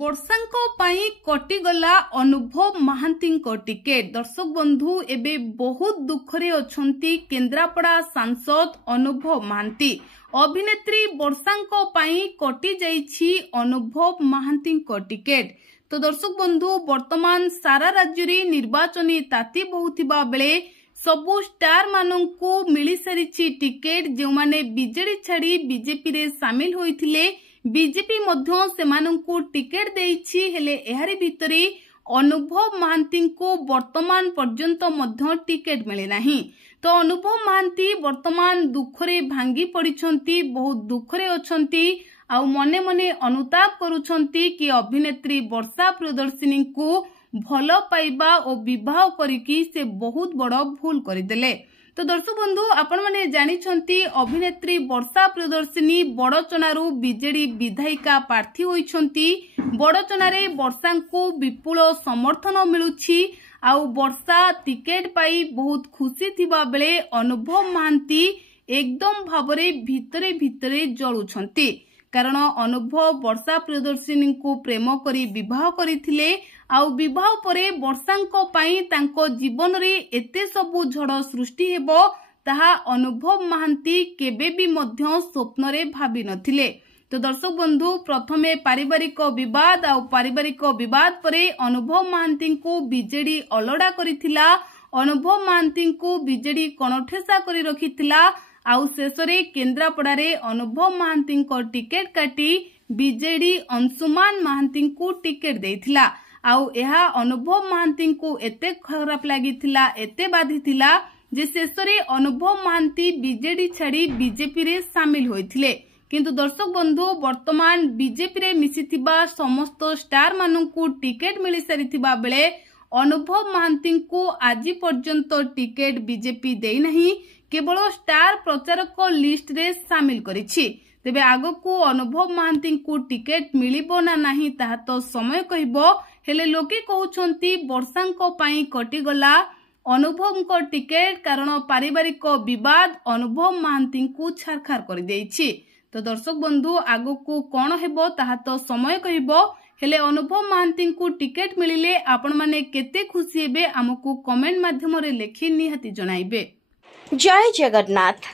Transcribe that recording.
ବର୍ଷାଙ୍କ ପାଇଁ କଟିଗଲା ଅନୁଭବ ମହାନ୍ତିଙ୍କ ଟିକେଟ। ଦର୍ଶକ ବନ୍ଧୁ ଏବେ ବହୁତ ଦୁଃଖରେ ଅଛନ୍ତି କେନ୍ଦ୍ରାପଡ଼ା ସାଂସଦ ଅନୁଭବ ମହାନ୍ତି। ଅଭିନେତ୍ରୀ ବର୍ଷାଙ୍କ ପାଇଁ କଟି ଯାଇଛି ଅନୁଭବ ମହାନ୍ତିଙ୍କ ଟିକେଟ। ତ ଦର୍ଶକ ବନ୍ଧୁ ବର୍ତ୍ତମାନ ସାରା ରାଜ୍ୟରେ ନିର୍ବାଚନୀ ତାତି ବହୁଥିବା ବେଲେ ସବୁ ଷ୍ଟାର ମାନଙ୍କୁ ମିଳି ସାରିଛି ଟିକେଟ। ଯେଉଁମାନେ ବିଜେଡି ଛାଡ଼ି ବିଜେପି ରେ ସାମିଲ ହୋଇଥିଲେ बीजेपी सेमानंकु टिकेट देइछि, हेले एहारी भितरे अनुभव महांती को वर्तमान पर्यंत मध्य टिकेट मिले नाही। तो अनुभव महांती वर्तमान दुखरे भांगी पड़िछंती, बहुत दुखरे अछंती आउ मने मने अनुताप करूछंती कि अभिनेत्री वर्षा प्रियदर्शिनी को भल पाइबा और विवाह करिकी से बहुत बड़ भूल करदेले। तो दर्शक बंधु आपण माने जानिछंती अभिनेत्री वर्षा प्रियदर्शिनी बड़चनारू बीजेडी विधायिका प्रार्थी होइछंती। बड़चनारे वर्षा को विपुल समर्थन मिलुछि आउ वर्षा टिकेट पाई बहुत खुशी थिबा बेले अनुभव महांती एकदम भावरे भितरे भितरे जळुछंती। कारण अनुभव वर्षा प्रियदर्शिनी को प्रेम करी विवाह करिथिले आउ विवाह परे वर्षांको पाई तांको जीवन रे एते सबु झड़ सृष्टि हेबो ताहा अनुभव महांती केबे भी मध्य स्वप्न रे भाबी नथिले। तो दर्शक बंधु प्रथमे पारिवारिक विवाद आउ पारिवारिक विवाद परे अनुभव महांती को बीजेडी अलड़ा करिथिला। अनुभव महांती को बीजेडी कणठेसा करी रखिथिला आउ शेषरे केन्द्रापड़ारे अनुभव महांती को टिकेट काटी बीजेडी अंशुमान महांती को टिकेट देइथिला। आउ एहा अनुभव महांती को एते खराब लागिथिला, एते बाधिथिला जे शेषरे अनुभव महांती बीजेडी छाड़ी बीजेपी रे सामिल होइथिले। किंतु दर्शक बंधु वर्तमान बीजेपी रे मिसिथिबा समस्त स्टार माननकु टिकेट मिली सारिथिबा बेले अनुभव महांती को आज पर्यंत टिकेट बीजेपी देई नाही, केवल स्टार प्रचारक लिस्ट रे सामिल करिछि। तेबे आगकू अनुभव महांती को टिकेट मिलिबो ना नाही ताहा तो समय कहिबो। हेले लोके कहउछंती वर्षांको पाई कटिगला अनुभव को टिकेट, कारण पारिवारिक विवाद अनुभव महांती को छारखार कर देइछि। तो दर्शक बंधु आगकू कोन हेबो ताहा तो समय कहिबो। हेले अनुभव महांती को टिकेट मिलिले आपण माने केते खुशी हेबे आमको कमेंट माध्यम रे लेखि निहाती जणाइबे। जय जगन्नाथ।